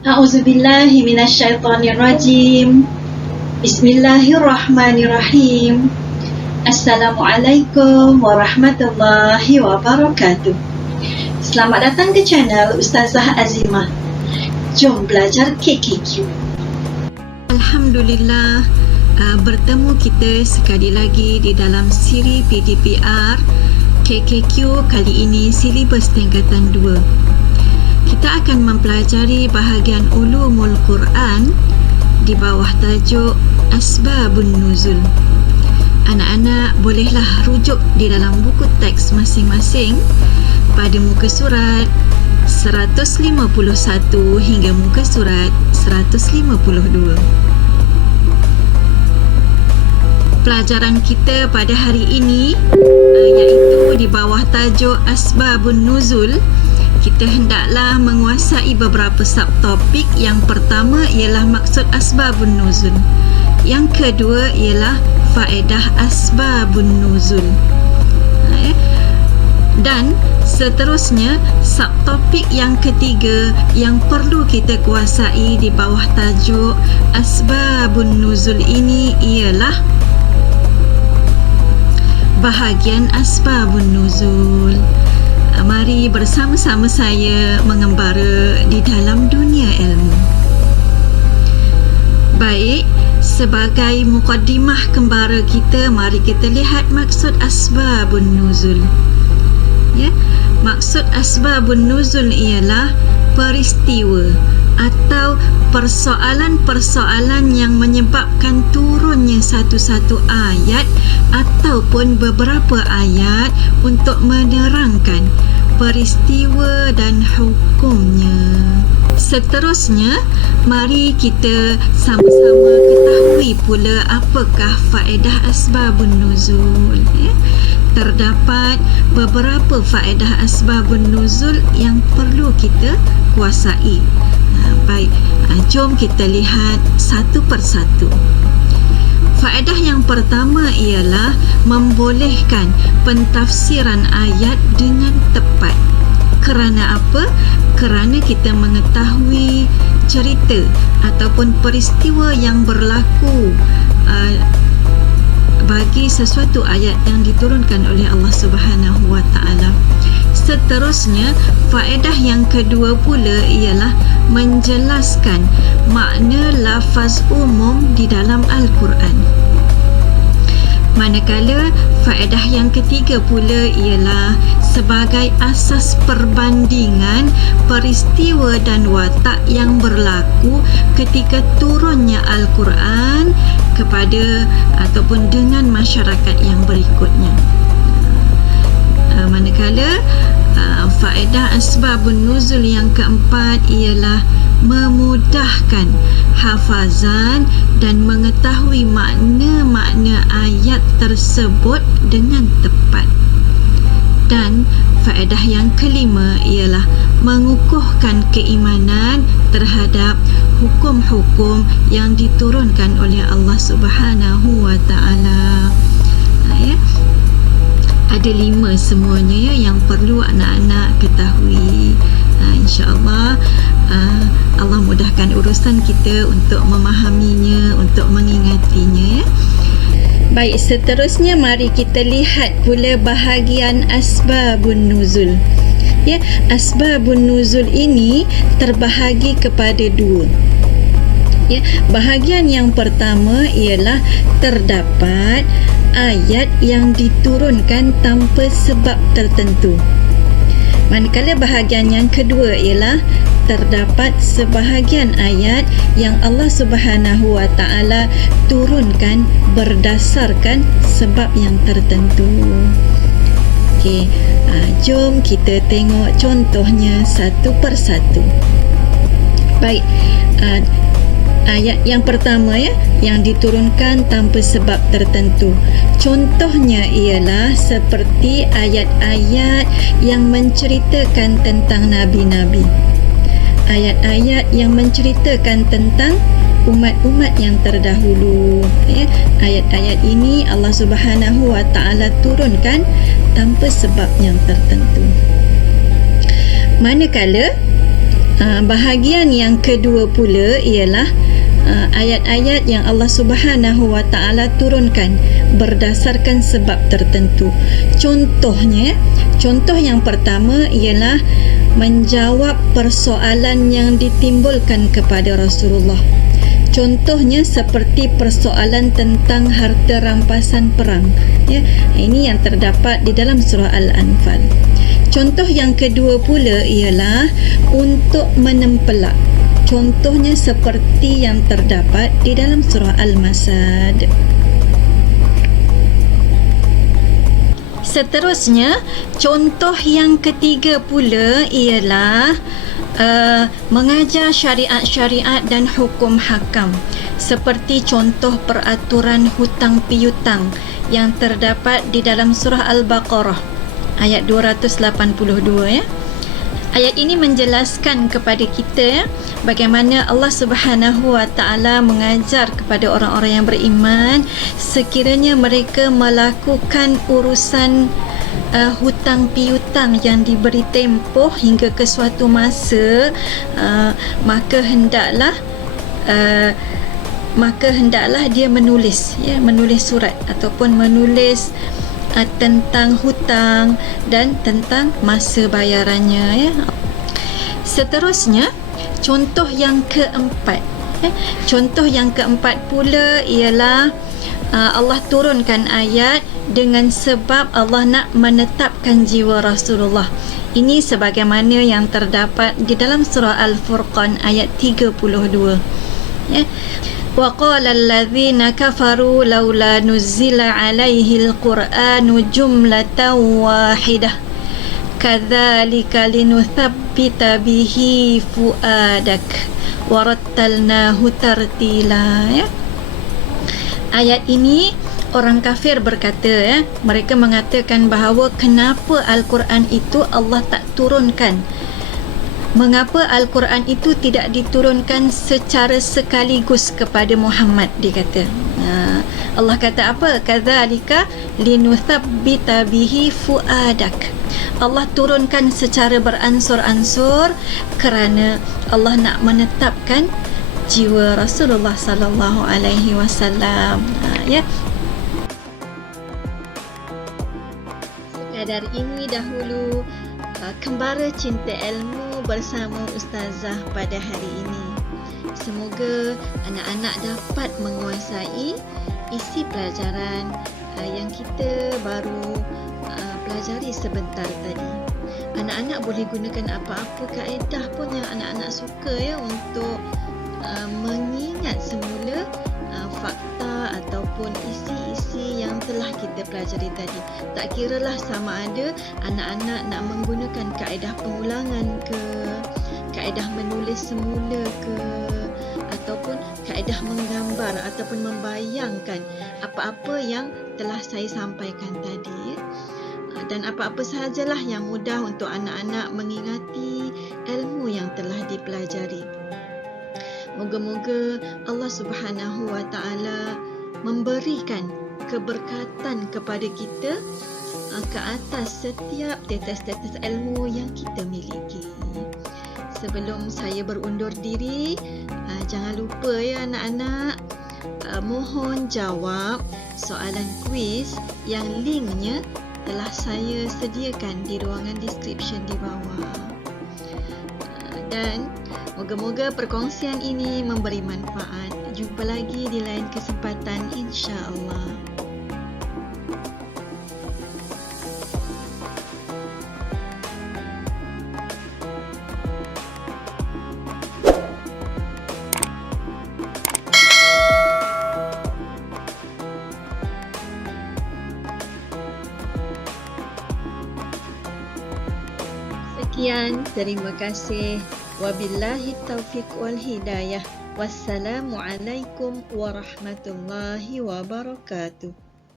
A'udzubillahi minasyaitonirrajim. Bismillahirrahmanirrahim. Assalamualaikum warahmatullahi wabarakatuh. Selamat datang ke channel Ustazah Azimah. Jom belajar KKQ. Alhamdulillah, bertemu kita sekali lagi di dalam siri PDPR KKQ. Kali ini silibus tingkatan 2. Kita akan mempelajari bahagian ulumul Quran di bawah tajuk Asbabun Nuzul. Anak-anak bolehlah rujuk di dalam buku teks masing-masing pada muka surat 151 hingga muka surat 152. Pelajaran kita pada hari ini iaitu di bawah tajuk Asbabun Nuzul. Kita hendaklah menguasai beberapa subtopik. Yang pertama ialah maksud asbabun nuzul. Yang kedua ialah faedah asbabun nuzul. Dan seterusnya subtopik yang ketiga yang perlu kita kuasai di bawah tajuk asbabun nuzul ini ialah bahagian asbabun nuzul. Mari bersama-sama saya mengembara di dalam dunia ilmu. Baik, sebagai mukaddimah kembara kita, mari kita lihat maksud asbabun nuzul. Ya, maksud asbabun nuzul ialah peristiwa atau persoalan-persoalan yang menyebabkan turunnya satu-satu ayat ataupun beberapa ayat untuk menerangkan peristiwa dan hukumnya. Seterusnya, mari kita sama-sama ketahui pula apakah faedah asbabun nuzul. Terdapat beberapa faedah asbabun nuzul yang perlu kita kuasai. Baik, jom kita lihat satu persatu. Faedah yang pertama ialah membolehkan pentafsiran ayat dengan tepat. Kerana apa? Kerana kita mengetahui cerita ataupun peristiwa yang berlaku bagi sesuatu ayat yang diturunkan oleh Allah Subhanahu wa taala. Seterusnya, faedah yang kedua pula ialah menjelaskan makna lafaz umum di dalam Al-Quran. Manakala faedah yang ketiga pula ialah sebagai asas perbandingan peristiwa dan watak yang berlaku ketika turunnya Al-Quran kepada ataupun dengan masyarakat yang berikutnya. Manakala faedah asbabun nuzul yang keempat ialah memudahkan hafazan dan mengetahui makna-makna ayat tersebut dengan tepat. Dan faedah yang kelima ialah mengukuhkan keimanan terhadap hukum-hukum yang diturunkan oleh Allah Subhanahu wa taala. Ada 5 semuanya yang perlu anak-anak ketahui. InsyaAllah Allah mudahkan urusan kita untuk memahaminya, untuk mengingatinya. Baik, seterusnya mari kita lihat pula bahagian asbabun nuzul. Asbabun nuzul ini terbahagi kepada 2. Bahagian yang pertama ialah terdapat ayat yang diturunkan tanpa sebab tertentu. Manakala bahagian yang kedua ialah terdapat sebahagian ayat yang Allah Subhanahu wa taala turunkan berdasarkan sebab yang tertentu. Jom kita tengok contohnya satu persatu. Baik, ayat yang pertama yang diturunkan tanpa sebab tertentu. Contohnya ialah seperti ayat-ayat yang menceritakan tentang nabi-nabi. Ayat-ayat yang menceritakan tentang umat-umat yang terdahulu. Ayat-ayat ini Allah Subhanahu wa taala turunkan tanpa sebab yang tertentu. Manakala Bahagian yang kedua pula ialah ayat-ayat yang Allah Subhanahu wa taala turunkan berdasarkan sebab tertentu. Contoh yang pertama ialah menjawab persoalan yang ditimbulkan kepada Rasulullah. Contohnya seperti persoalan tentang harta rampasan perang, ya. Ini yang terdapat di dalam surah Al-Anfal. Contoh yang kedua pula ialah untuk menempelak. Contohnya seperti yang terdapat di dalam surah Al-Masad. Seterusnya, contoh yang ketiga pula ialah mengajar syariat-syariat dan hukum hakam, seperti contoh peraturan hutang piutang yang terdapat di dalam surah Al-Baqarah ayat 282, ya. Ayat ini menjelaskan kepada kita, bagaimana Allah Subhanahu wa taala mengajar kepada orang-orang yang beriman sekiranya mereka melakukan urusan hutang piutang yang diberi tempoh hingga ke suatu masa, maka hendaklah dia menulis surat ataupun menulis tentang hutang dan tentang masa bayarannya, ya. Seterusnya, contoh yang keempat pula ialah Allah turunkan ayat dengan sebab Allah nak menetapkan jiwa Rasulullah. Ini sebagaimana yang terdapat di dalam surah Al-Furqan ayat 32, ya. Wa qala alladhina kafaru laula nuzila alaihi al-Qur'anu jumlatan wahidah kadzalika linuthabbita bihi fuadak warattalnahu tartila, ya. Ayat ini orang kafir berkata, ya, mereka mengatakan bahawa kenapa Al-Quran itu Allah tak turunkan, mengapa Al-Quran itu tidak diturunkan secara sekaligus kepada Muhammad, dia kata. Allah kata apa? Kadzalika linuthabbita bihi fuadak. Allah turunkan secara beransur-ansur kerana Allah nak menetapkan jiwa Rasulullah sallallahu alaihi wasallam, ya. Sekadar ini dahulu Kembara Cinta Ilmu bersama Ustazah pada hari ini. Semoga anak-anak dapat menguasai isi pelajaran yang kita baru pelajari sebentar tadi. Anak-anak boleh gunakan apa-apa kaedah pun yang anak-anak suka, ya, untuk mengingat semula fakta ataupun isi-isi yang telah kita pelajari tadi. Tak kiralah sama ada anak-anak nak menggunakan kaedah pengulangan ke, kaedah menulis semula ke, ataupun kaedah menggambar ataupun membayangkan apa-apa yang telah saya sampaikan tadi, dan apa-apa sahajalah yang mudah untuk anak-anak mengingati ilmu yang telah dipelajari. Moga-moga Allah Subhanahu wa taala memberikan keberkatan kepada kita ke atas setiap tetes-tetes ilmu yang kita miliki. Sebelum saya berundur diri, jangan lupa, ya anak-anak, mohon jawab soalan kuis yang linknya telah saya sediakan di ruangan description di bawah. Dan moga-moga perkongsian ini memberi manfaat. Jumpa lagi di lain kesempatan, insya-Allah. Sekian, terima kasih. Wabillahi taufiq wal hidayah. Wassalamualaikum warahmatullahi wabarakatuh.